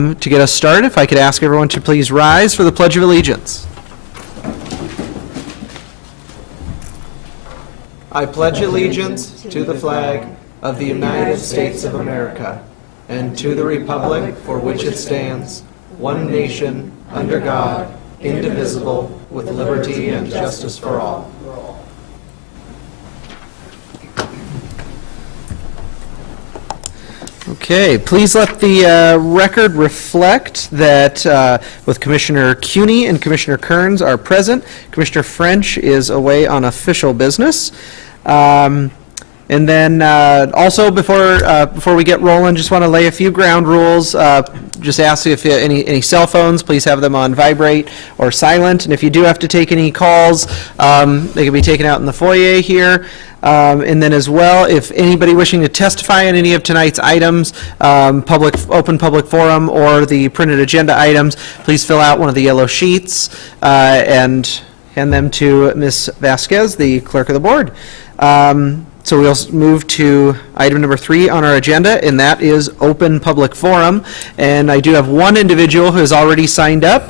To get us started, if I could ask everyone to please rise for the Pledge of Allegiance. I pledge allegiance to the flag of the United States of America and to the republic for which it stands, one nation, under God, indivisible, with liberty and justice for all. Okay, please let the record reflect that both Commissioner Cuney and Commissioner Kearns are present. Commissioner French is away on official business. And then also before we get rolling, just want to lay a few ground rules. Just ask if you any cell phones, please have them on vibrate or silent. And if you do have to take any calls, they can be taken out in the foyer here. And then as well, if anybody wishing to testify on any of tonight's items, open public forum or the printed agenda items, please fill out one of the yellow sheets and hand them to Ms. Vasquez, the clerk of the board. So we'll move to item number 3 on our agenda, and that is open public forum. And I do have one individual who has already signed up.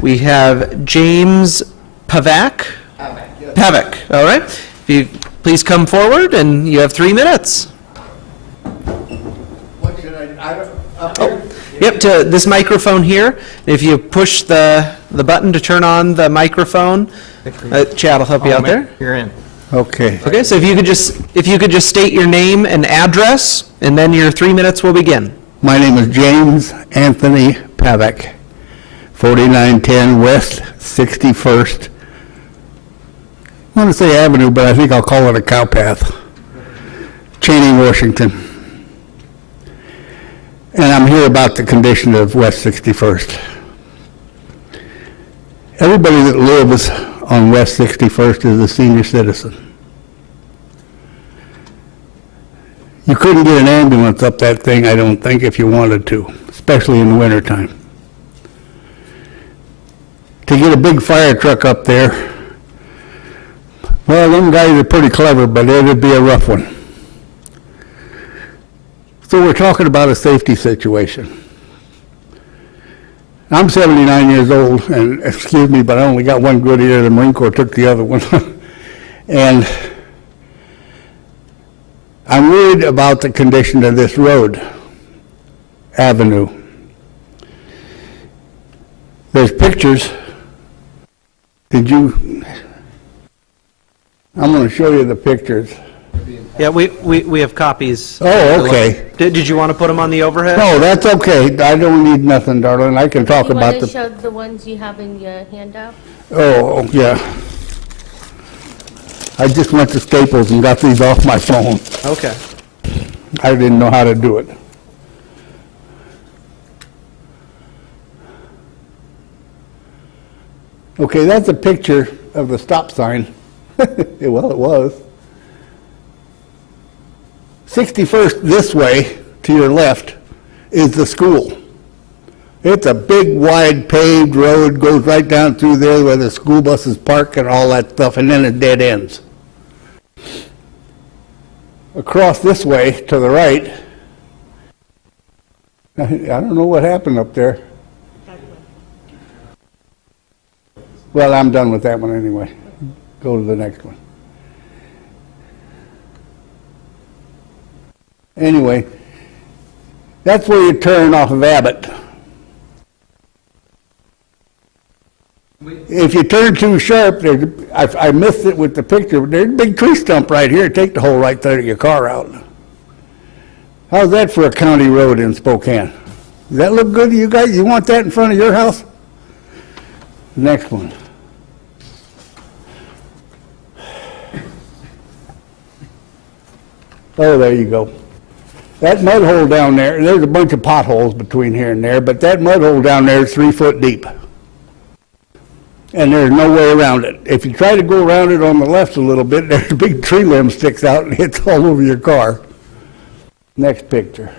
We have James Pavak. Pavak, all right. If you please come forward, and you have 3 minutes. What should up here? Yep, to this microphone here. If you push the button to turn on the microphone, Chad will help you out there. You're in. Okay. Okay, so if you could just state your name and address, and then your 3 minutes will begin. My name is James Anthony Pavak, 4910 West 61st. I want to say Avenue, but I think I'll call it a cow path. Cheney, Washington. And I'm here about the condition of West 61st. Everybody that lives on West 61st is a senior citizen. You couldn't get an ambulance up that thing, I don't think, if you wanted to, especially in the wintertime. To get a big fire truck up there, well, them guys are pretty clever, but it'd be a rough one. So we're talking about a safety situation. I'm 79 years old, and excuse me, but I only got one good ear. The Marine Corps took the other one. And I'm worried about the condition of this road, avenue. There's pictures. I'm going to show you the pictures. Yeah, we have copies. Oh, okay. Did you want to put them on the overhead? No, that's okay. I don't need nothing, darling. I can talk about You the... want to show the ones you have in your handout? Oh, yeah. I just went to Staples and got these off my phone. Okay. I didn't know how to do it. Okay, that's a picture of the stop sign. Well, it was. 61st this way, to your left, is the school. It's a big, wide, paved road, goes right down through there where the school buses park and all that stuff, and then it dead ends. Across this way, to the right, I don't know what happened up there. Well, I'm done with that one anyway. Go to the next one. Anyway, that's where you turn off of Abbott. If you turn too sharp, I missed it with the picture, but there's a big tree stump right here. Take the whole right side of your car out. How's that for a county road in Spokane? Does that look good to you guys? You want that in front of your house? Next one. Oh, there you go. That mud hole down there, there's a bunch of potholes between here and there, but that mud hole down there is 3 foot deep. And there's no way around it. If you try to go around it on the left a little bit, there's a big tree limb sticks out and hits all over your car. Next picture.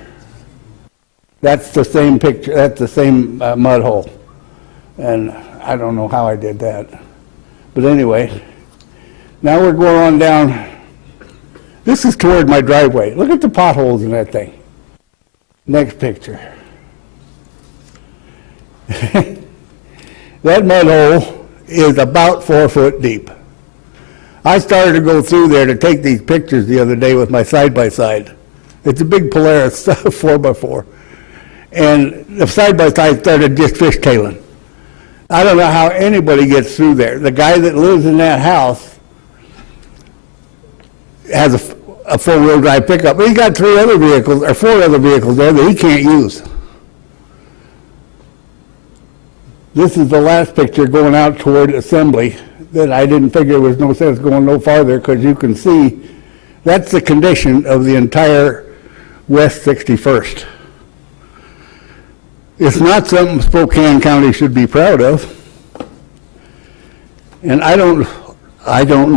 That's the same picture, that's the same mud hole. And I don't know how I did that. But anyway, now we're going on down. This is toward my driveway. Look at the potholes in that thing. Next picture. That's the same picture, that's the same mud hole. And I don't know how I did that. But anyway, now we're going on down. This is toward my driveway. Look at the potholes in that thing. Next picture. That's the same picture, that's the same mud hole. And I don't know how I did that. But anyway, now we're going on down. This is toward my driveway. Look at the potholes in that thing. That mud hole is about 4 foot deep. I started to go through there to take these pictures the other day with my side-by-side. It's a big Polaris 4x4. And the side-by-side started just fishtailing. I don't know how anybody gets through there. The guy that lives in that house has a four-wheel drive pickup. He's got 3 other vehicles, or 4 other vehicles there that he can't use. This is the last picture going out toward Assembly that I didn't figure there was no sense going no farther, because you can see that's the condition of the entire West 61st. It's not something Spokane County should be proud of. And I don't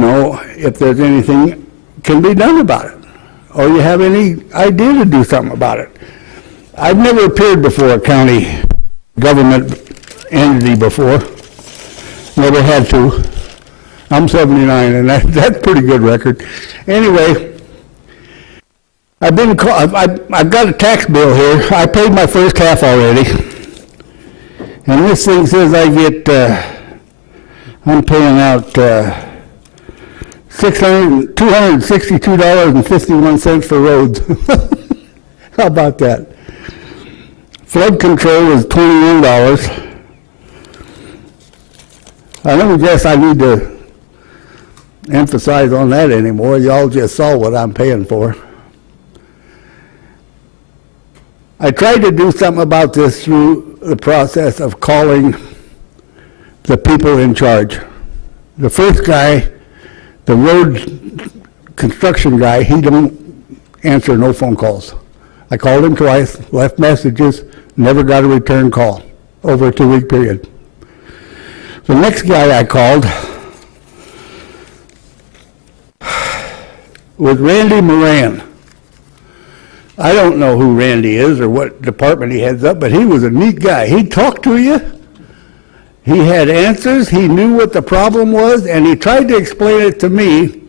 know if there's anything can be done about it, or you have any idea to do something about it. I've never appeared before a county government entity before. Never had to. I'm 79, and that's a pretty good record. Anyway, I've got a tax bill here. I paid my first half already. And this thing says I get, I'm paying out $262.51 for roads. How about that? Flood control is $21. I don't guess I need to emphasize on that anymore. Y'all just saw what I'm paying for. I tried to do something about this through the process of calling the people in charge. The first guy, the road construction guy, he don't answer no phone calls. I called him twice, left messages, never got a return call over a 2-week period. The next guy I called was Randy Moran. I don't know who Randy is or what department he heads up, but he was a neat guy. He'd talk to you. He had answers. He knew what the problem was, and he tried to explain it to me.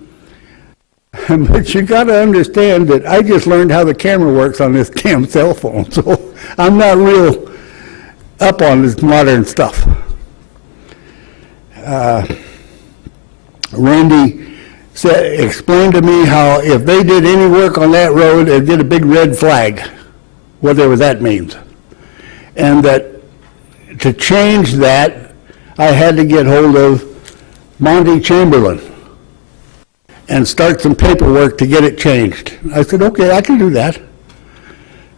But you got to understand that I just learned how the camera works on this damn cell phone, so I'm not real up on this modern stuff. Randy explained to me how if they did any work on that road, they'd get a big red flag, whatever that means. And that to change that, I had to get hold of Monty Chamberlain and start some paperwork to get it changed. I said, okay, I can do that.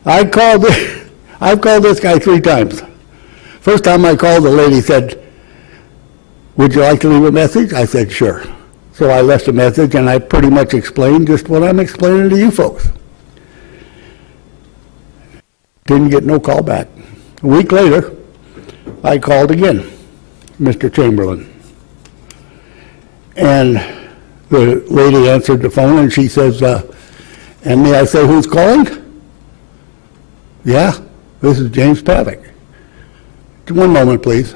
I've called this guy 3 times. First time I called, the lady said, would you like to leave a message? I said, sure. So I left a message, and I pretty much explained just what I'm explaining to you folks. Didn't get no call back. A week later, I called again, Mr. Chamberlain. And the lady answered the phone, and she says, and may I say who's calling? Yeah, this is James Pavick. One moment, please.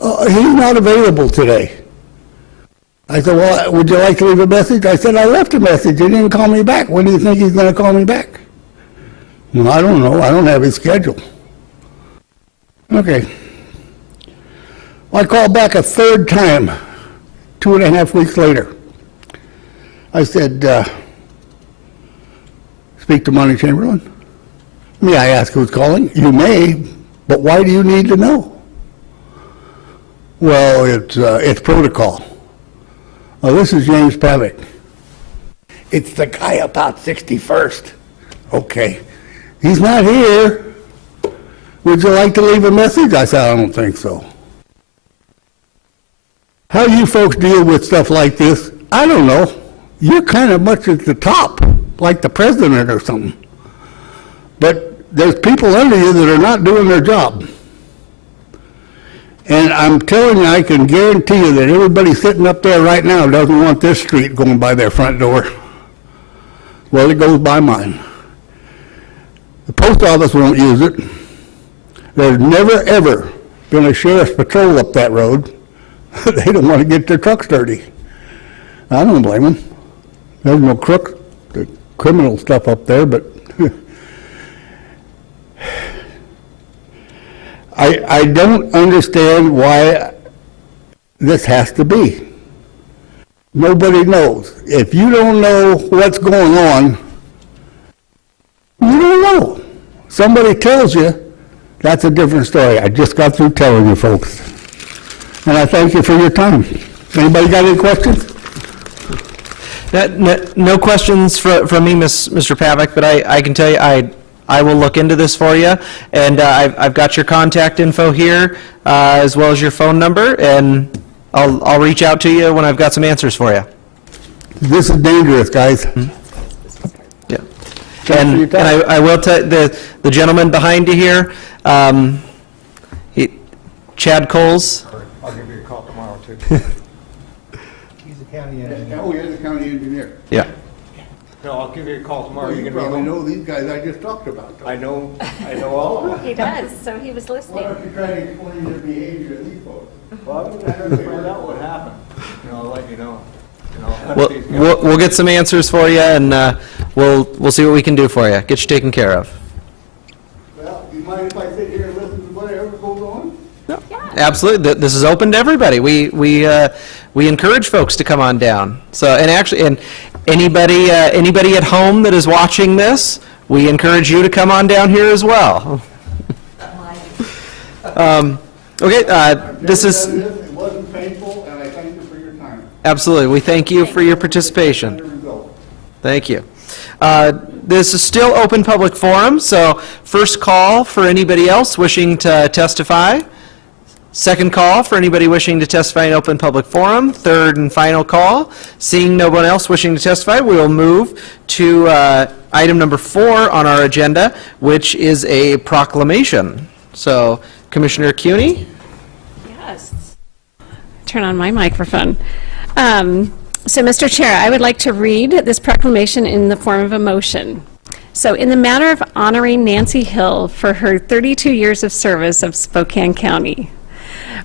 He's not available today. I said, well, would you like to leave a message? I said, I left a message. He didn't call me back. When do you think he's going to call me back? Well, I don't know. I don't have his schedule. Okay. Well, I called back a 3rd time, 2.5 weeks later. I said, speak to Monty Chamberlain? May I ask who's calling? You may, but why do you need to know? Well, it's protocol. Well, this is James Pavick. It's the guy about 61st. Okay. He's not here. Would you like to leave a message? I said, I don't think so. How you folks deal with stuff like this, I don't know. You're kind of much at the top, like the president or something. But there's people under you that are not doing their job. And I'm telling you, I can guarantee you that everybody sitting up there right now doesn't want this street going by their front door. Well, it goes by mine. The post office won't use it. There's never, ever been a sheriff's patrol up that road. They don't want to get their trucks dirty. I don't blame them. There's no criminal stuff up there, but I don't understand why this has to be. Nobody knows. If you don't know what's going on, you don't know. Somebody tells you, that's a different story. I just got through telling you folks. And I thank you for your time. Anybody got any questions? No questions from me, Mr. Pavick, but I can tell you, I will look into this for you, and I've got your contact info here, as well as your phone number, and I'll reach out to you when I've got some answers for you. This is dangerous, guys. Yeah. for your And time. I will tell, the gentleman behind you here, Chad Coles. I'll give you a call tomorrow, too. He's a county engineer. Oh, you're the county engineer. Yeah. No, I'll give you a call tomorrow. Well, You you can be probably home. know these guys I just talked about. I know all of them. He does, so he was Why listening. don't you try to explain the behavior of these folks? Well, I'm trying to find out what happened. I'll let you know. We'll get some answers for you, and we'll see what we can do for you. Get you taken care of. Well, you mind if I sit here and listen to whatever goes on? Absolutely. This is open to everybody. We encourage folks to come on down. So, and actually, and anybody at home that is watching this, we encourage you to come on down here as well. Okay, this is, It wasn't painful, and I thank you for your time. absolutely, we thank you for your participation. Under result. Thank you. This is still open public forum, so first call for anybody else wishing to testify. Second call for anybody wishing to testify in open public forum. Third and final call. Seeing no one else wishing to testify, we will move to item number 4 on our agenda, which is a proclamation. So, Commissioner CUNY? Yes. Turn on my microphone. So, Mr. Chair, I would like to read this proclamation in the form of a motion. So, in the matter of honoring Nancy Hill for her 32 years of service of Spokane County.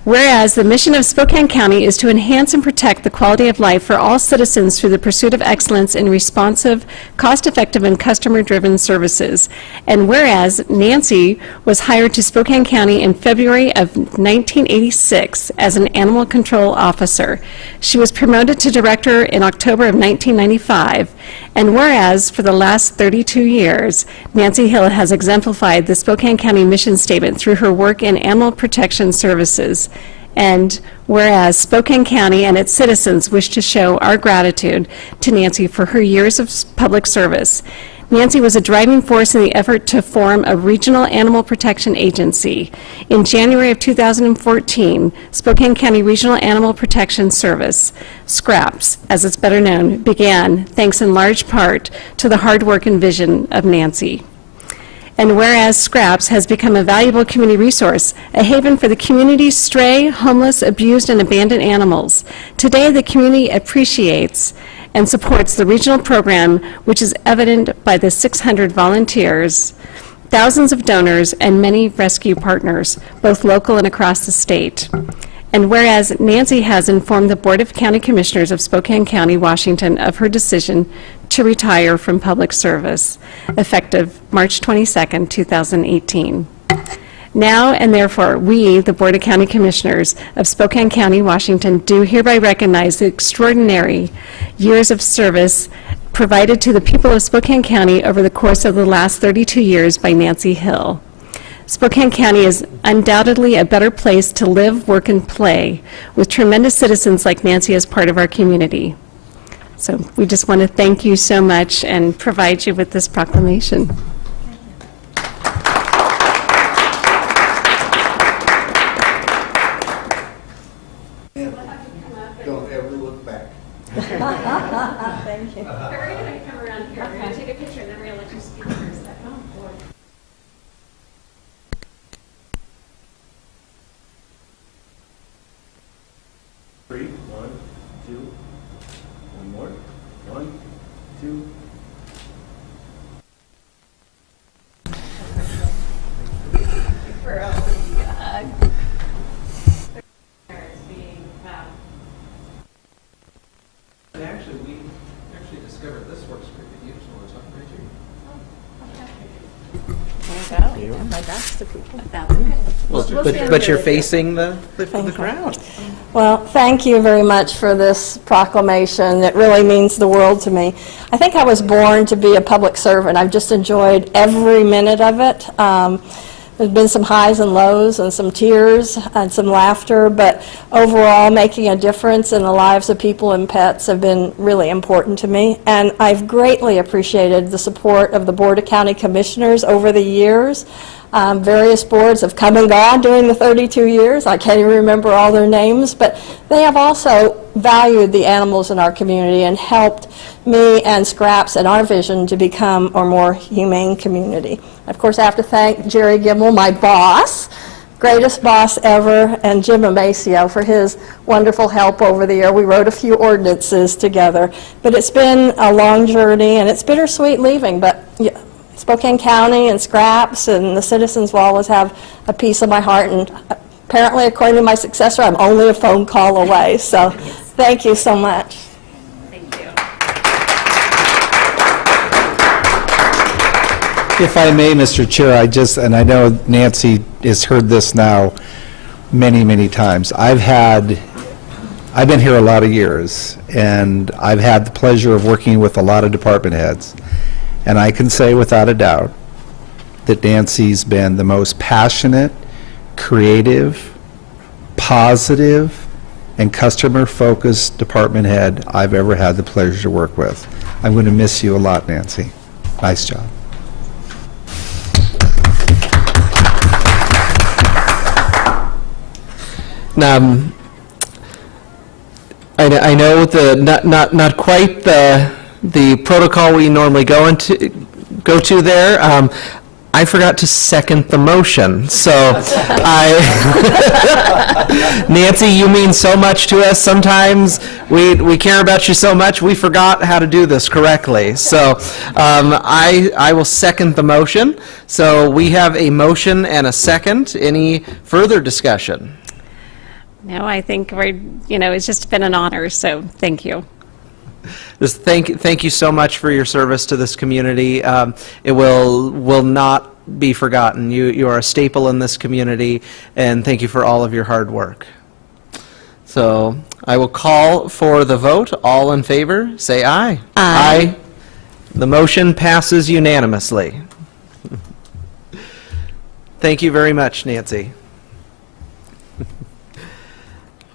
Whereas the mission of Spokane County is to enhance and protect the quality of life for all citizens through the pursuit of excellence in responsive, cost-effective, and customer-driven services. And whereas Nancy was hired to Spokane County in February of 1986 as an animal control officer. She was promoted to director in October of 1995. And whereas for the last 32 years, Nancy Hill has exemplified the Spokane County mission statement through her work in animal protection services. And whereas Spokane County and its citizens wish to show our gratitude to Nancy for her years of public service. Nancy was a driving force in the effort to form a regional animal protection agency. In January of 2014, Spokane County Regional Animal Protection Service, SCRAPS, as it's better known, began thanks in large part to the hard work and vision of Nancy. And whereas SCRAPS has become a valuable community resource, a haven for the community's stray, homeless, abused, and abandoned animals, today the community appreciates and supports the regional program, which is evident by the 600 volunteers, thousands of donors, and many rescue partners, both local and across the state. And whereas Nancy has informed the Board of County Commissioners of Spokane County, Washington, of her decision to retire from public service, effective March 22nd, 2018. Now and therefore, we, the Board of County Commissioners of Spokane County, Washington, do hereby recognize the extraordinary years of service provided to the people of Spokane County over the course of the last 32 years by Nancy Hill. Spokane County is undoubtedly a better place to live, work, and play, with tremendous citizens like Nancy as part of our community. So we just want to thank you so much and provide you with this proclamation. Don't ever look back. Thank you. We're going to come around here. We're going to take a picture and then we're going to let you speak for a second. Three, 1, 2, one more. 1, 2. And actually, we discovered this works pretty good. You just want to talk right here. My back's to people. But you're facing the crowd. Well, thank you very much for this proclamation. It really means the world to me. I think I was born to be a public servant. I've just enjoyed every minute of it. There's been some highs and lows and some tears and some laughter, but overall making a difference in the lives of people and pets have been really important to me. And I've greatly appreciated the support of the Board of County Commissioners over the years. Various boards have come and gone during the 32 years. I can't even remember all their names, but they have also valued the animals in our community and helped me and Scraps and our vision to become a more humane community. Of course, I have to thank Jerry Gimel, my boss, greatest boss ever, and Jim Amacio for his wonderful help over the year. We wrote a few ordinances together, but it's been a long journey, and it's bittersweet leaving, but yeah, Spokane County and Scraps and the citizens will always have a piece of my heart, and apparently, according to my successor, I'm only a phone call away, so thank you so much. Thank you. If I may, Mr. Chair, and I know Nancy has heard this now many, many times. I've been here a lot of years, and I've had the pleasure of working with a lot of department heads. And I can say without a doubt that Nancy's been the most passionate, creative, positive, and customer-focused department head I've ever had the pleasure to work with. I'm going to miss you a lot, Nancy. Nice job. I know not quite the protocol we normally go to there. I forgot to second the motion, so Nancy, you mean so much to us. Sometimes we care about you so much we forgot how to do this correctly. So I will second the motion. So we have a motion and a second. Any further discussion? No, I think it's just been an honor, so thank you. Just thank you so much for your service to this community. It will not be forgotten. You are a staple in this community, and thank you for all of your hard work. So I will call for the vote. All in favor, say aye. Aye. The motion passes unanimously. Thank you very much, Nancy.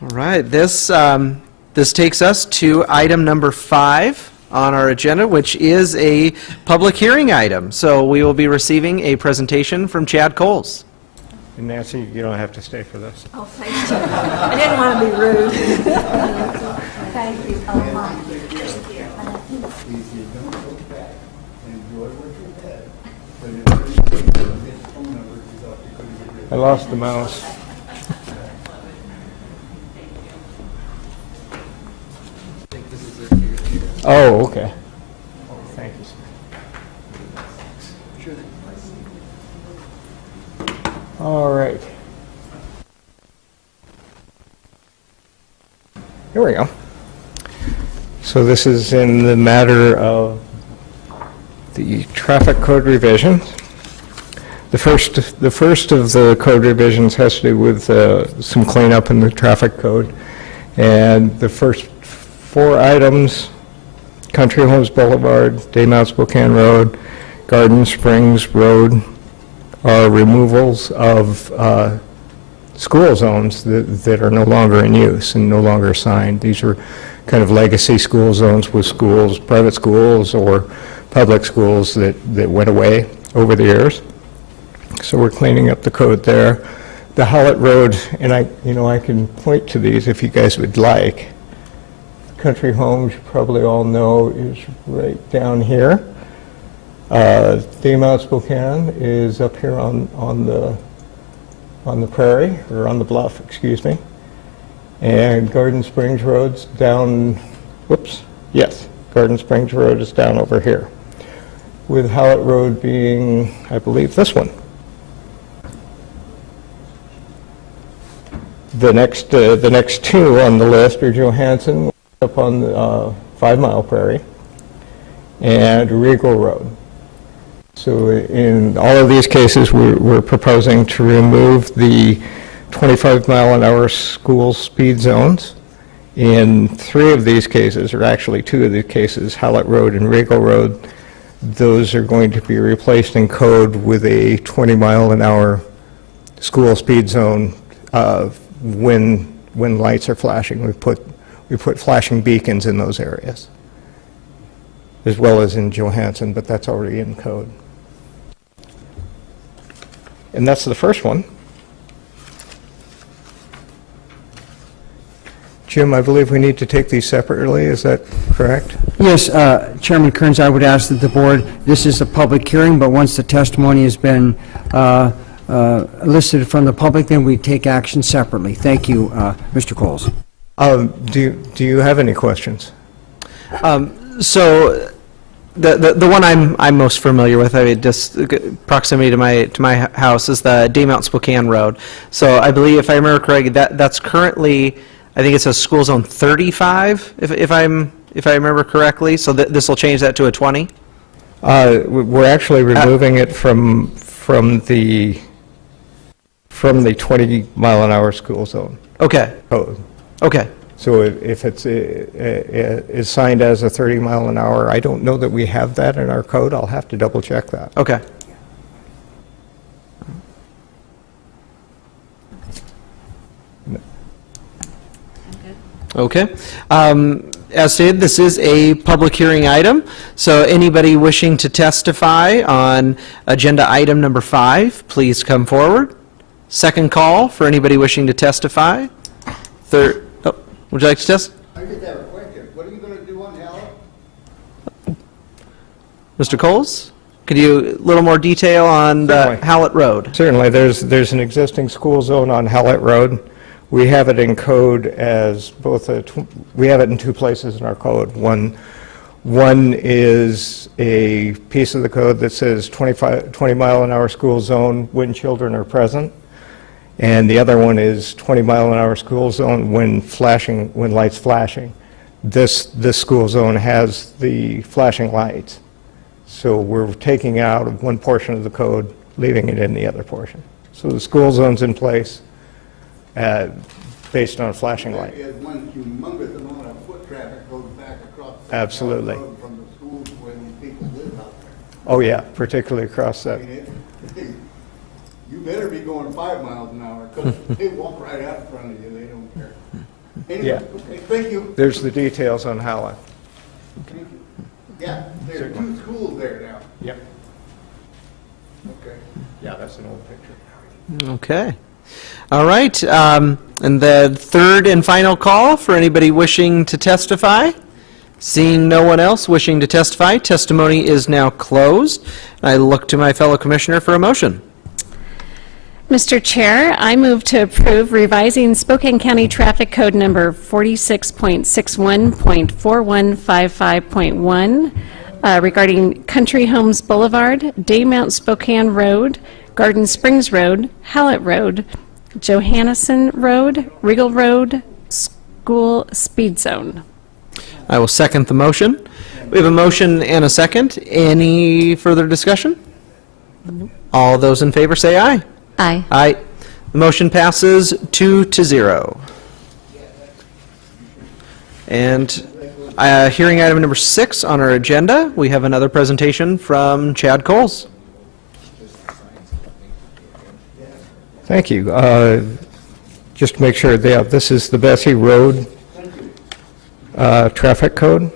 All right, this takes us to item number 5 on our agenda, which is a public hearing item. So we will be receiving a presentation from Chad Coles. And Nancy, you don't have to stay for this. Oh, thank you. I didn't want to be rude. Thank you. I lost the mouse. Oh, okay. Thank you. All right. Here we go. So this is in the matter of the traffic code revisions. The first of the code revisions has to do with some cleanup in the traffic code. And the first 4 items: Country Homes Boulevard, Daymount Spokane Road, Garden Springs Road, are removals of school zones that are no longer in use and no longer signed. These are kind of legacy school zones with schools, private schools or public schools that went away over the years. So we're cleaning up the code there. The Howlett Road, and I can point to these if you guys would like. Country Homes, you probably all know, is right down here. Daymount Spokane is up here on the prairie, or on the bluff, excuse me. And Garden Springs Road's down, Garden Springs Road is down over here, with Howlett Road being, I believe, this one. The next 2 on the list are Johansson up on the 5 Mile Prairie and Regal Road. So in all of these cases, we're proposing to remove the 25-mile-an-hour school speed zones. In 3 of these cases, or actually 2 of the cases, Hallett Road and Regal Road, those are going to be replaced in code with a 20-mile-an-hour school speed zone when lights are flashing. We put flashing beacons in those areas, as well as in Johansson, but that's already in code. And that's the first one. Jim, I believe we need to take these separately, is that correct? Yes, Chairman Kearns, I would ask that the board, this is a public hearing, but once the testimony has been elicited from the public, then we take action separately. Thank you, Mr. Coles. Do you have any questions? So the one I'm most familiar with, I mean, just proximity to my house, is the Daymount Spokane Road. So I believe, if I remember correctly, that's currently, I think it says school zone 35, if I remember correctly. So this will change that to a 20. We're actually removing it from the 20-mile-an-hour school zone Okay. code. Okay. So if it's is signed as a 30-mile-an-hour, I don't know that we have that in our code. I'll have to double check that. Okay. Okay. As stated, this is a public hearing item, so anybody wishing to testify on agenda item number 5, please come forward. Second call for anybody wishing to testify. Third, oh, would you like to test? I just have a question. What are you going to do on Hallett? Mr. Coles, could you, a little more detail on the Certainly. Hallett Road? Certainly, there's an existing school zone on Hallett Road. We have it in code as both we have it in 2 places in our code. One is a piece of the code that says 20-mile-an-hour school zone when children are present, and the other one is 20-mile-an-hour school zone when lights flashing. This school zone has the flashing lights, so we're taking it out of one portion of the code, leaving it in the other portion. So the school zone's in place. Based on flashing light. Is one humongous amount of foot traffic goes back across. Absolutely. Road from the schools where these people live out there. Oh, yeah, particularly across that. I mean, you better be going 5 miles an hour, because they walk right out in front of you, they don't care. Anyway, Yeah. okay, thank you. There's the details on Hallett. Thank you. Yeah, there are 2 schools there now. Yep. Okay. Yeah, that's an old picture. Okay. All right. And the third and final call for anybody wishing to testify. Seeing no one else wishing to testify, testimony is now closed. I look to my fellow commissioner for a motion. Mr. Chair, I move to approve revising Spokane County Traffic Code number 46.61.4155.1 regarding Country Homes Boulevard, Daymount Spokane Road, Garden Springs Road, Hallett Road, Johannesson Road, Regal Road, School Speed Zone. I will second the motion. We have a motion and a second. Any further discussion? All those in favor say aye. Aye. Aye. The motion passes 2-0. And hearing item number 6 on our agenda, we have another presentation from Chad Coles. Thank you. Just to make sure, this is the Bessie Road traffic code.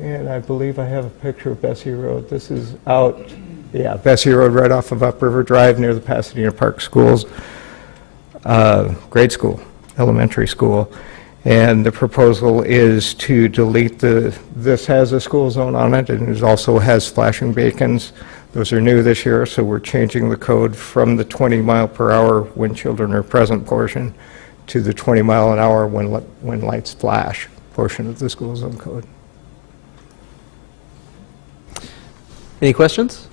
And I believe I have a picture of Bessie Road. This is out, yeah, Bessie Road right off of Upriver Drive near the Pasadena Park Schools, grade school, elementary school. And the proposal is to delete this has a school zone on it, and it also has flashing beacons. Those are new this year, so we're changing the code from the 20-mile-per-hour when children are present portion to the 20-mile-an-hour when lights flash portion of the school zone code. Any questions?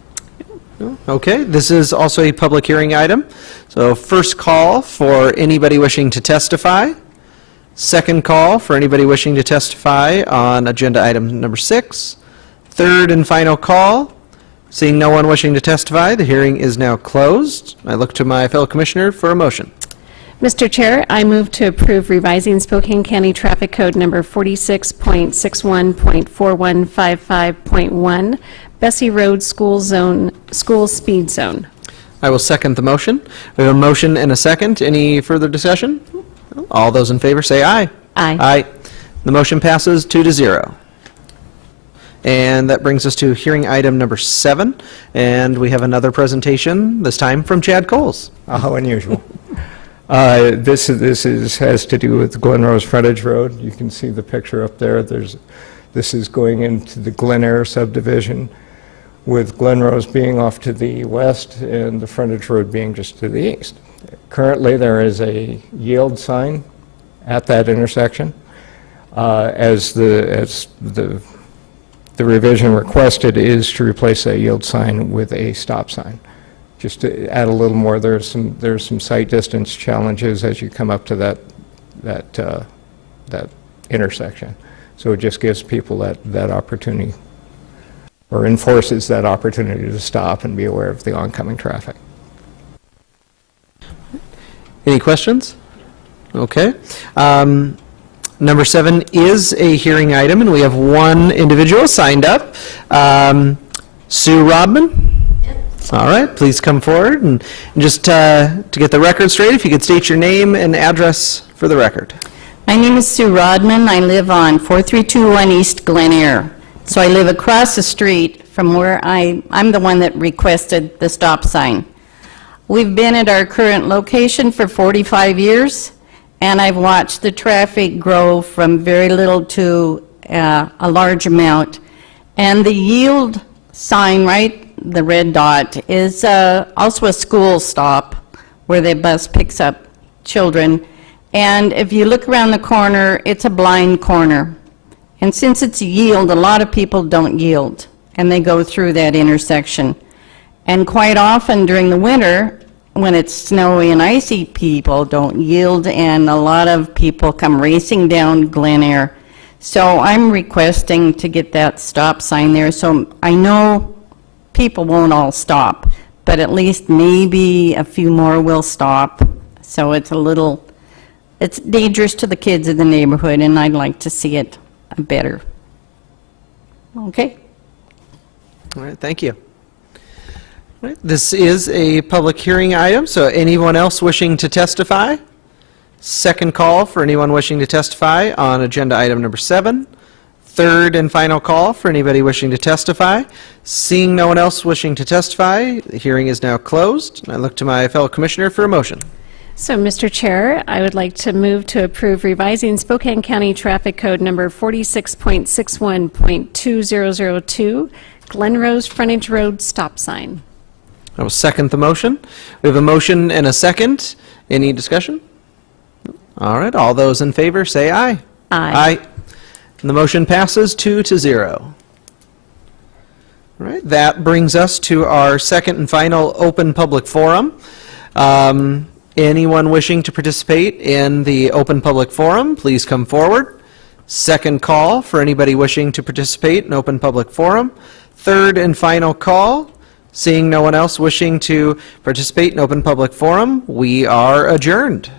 No? Okay, this is also a public hearing item. So first call for anybody wishing to testify. Second call for anybody wishing to testify on agenda item number 6. Third and final call. Seeing no one wishing to testify, the hearing is now closed. I look to my fellow commissioner for a motion. Mr. Chair, I move to approve revising Spokane County Traffic Code number 46.61.4155.1, Bessie Road School Speed Zone. I will second the motion. We have a motion and a second. Any further discussion? All those in favor say aye. Aye. Aye. The motion passes 2-0. And that brings us to hearing item number 7. And we have another presentation, this time from Chad Coles. How unusual. This has to do with Glen Rose Frontage Road. You can see the picture up there. This is going into the Glen Air subdivision, with Glen Rose being off to the west and the frontage road being just to the east. Currently, there is a yield sign at that intersection. As the revision requested is to replace that yield sign with a stop sign. Just to add a little more, there's some sight distance challenges as you come up to that intersection. So it just gives people that opportunity, or enforces that opportunity to stop and be aware of the oncoming traffic. Any questions? Okay. Number 7 is a hearing item, and we have one individual signed up. Sue Rodman? All right, please come forward. And just to get the record straight, if you could state your name and address for the record. My name is Sue Rodman. I live on 4321 East Glen Air. So I live across the street from where I'm the one that requested the stop sign. We've been at our current location for 45 years, and I've watched the traffic grow from very little to a large amount. And the yield sign, right, the red dot, is also a school stop where the bus picks up children. And if you look around the corner, it's a blind corner. And since it's a yield, a lot of people don't yield, and they go through that intersection. And quite often during the winter, when it's snowy and icy, people don't yield, and a lot of people come racing down Glen Air. So I'm requesting to get that stop sign there, so I know people won't all stop, but at least maybe a few more will stop. So it's dangerous to the kids in the neighborhood, and I'd like to see it better. Okay. All right, thank you. All right, this is a public hearing item, so anyone else wishing to testify? Second call for anyone wishing to testify on agenda item number 7. Third and final call for anybody wishing to testify. Seeing no one else wishing to testify, the hearing is now closed. I look to my fellow commissioner for a motion. So, Mr. Chair, I would like to move to approve revising Spokane County Traffic Code number 46.61.2002, Glen Rose Frontage Road Stop Sign. I will second the motion. We have a motion and a second. Any discussion? All right, all those in favor say aye. Aye. And the motion passes 2-0. All right, that brings us to our second and final open public forum. Anyone wishing to participate in the open public forum, please come forward. Second call for anybody wishing to participate in open public forum. Third and final call. Seeing no one else wishing to participate in open public forum, we are adjourned.